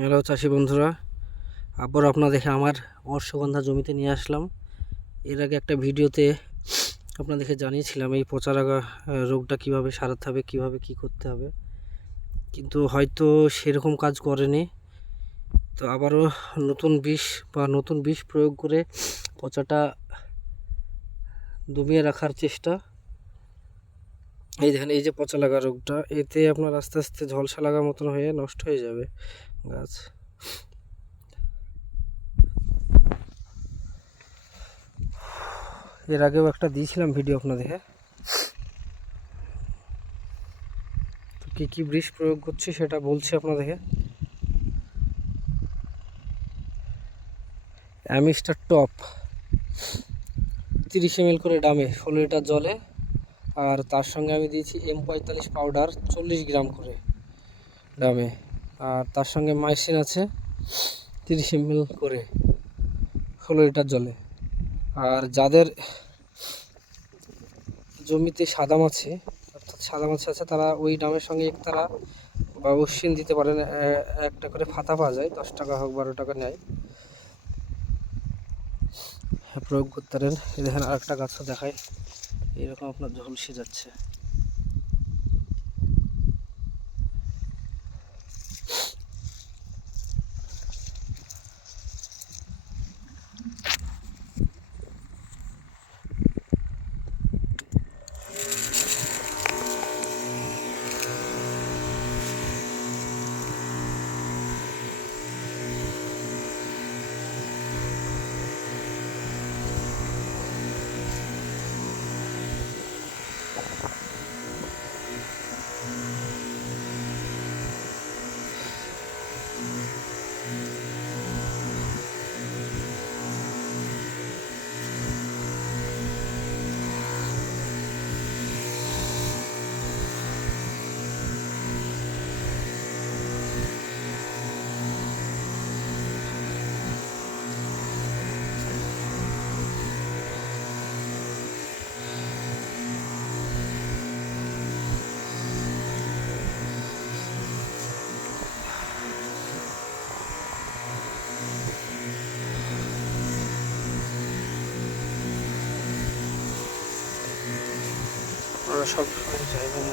Hello চাষি বন্ধুরা, আবার আপনাদেরকে আমার অশ্বগন্ধা জমিতে নিয়ে আসলাম। এর আগে একটা ভিডিওতে আপনাদেরকে জানিয়েছিলাম এই পচা লাগা রোগটা কিভাবে সারাতে হবে, কিভাবে কি করতে হবে, কিন্তু হয়তো সেরকম কাজ করেনি। তো আবারও নতুন বিষ প্রয়োগ করে পচাটা দমিয়ে রাখার চেষ্টা। এই দেখেন, এই যে পচা লাগা রোগটা, এতে আপনার আস্তে আস্তে ঝলসা লাগার মতন হয়ে নষ্ট হয়ে যাবে গাছ। এর আগেও একটা দিয়েছিলাম ভিডিও আপনাদেরকে। তো কী কী বিষ প্রয়োগ করছি সেটা বলছি আপনাদেরকে। অ্যামিস্টার টপ 30 ml করে ডামে 16 লিটার জলে, আর তার সঙ্গে আমি দিয়েছি M45 পাউডার 40 গ্রাম করে ডামে, আর তার সঙ্গে মাইসিন আছে 30 ml করে 16 লিটার জলে। আর যাদের জমিতে সাদা মাছি আছে তারা ওই ডামের সঙ্গে একতারা বা অশ্বিন দিতে পারেন। একটা করে ফাতা পাওয়া যায়, 10 টাকা হোক 12 টাকা নেয়, প্রয়োগ করতে পারেন। দেখেন আরেকটা গাছও দেখায়, এরকম আপনার ঝলসে যাচ্ছে। আমরা সব সময় চাইবেন।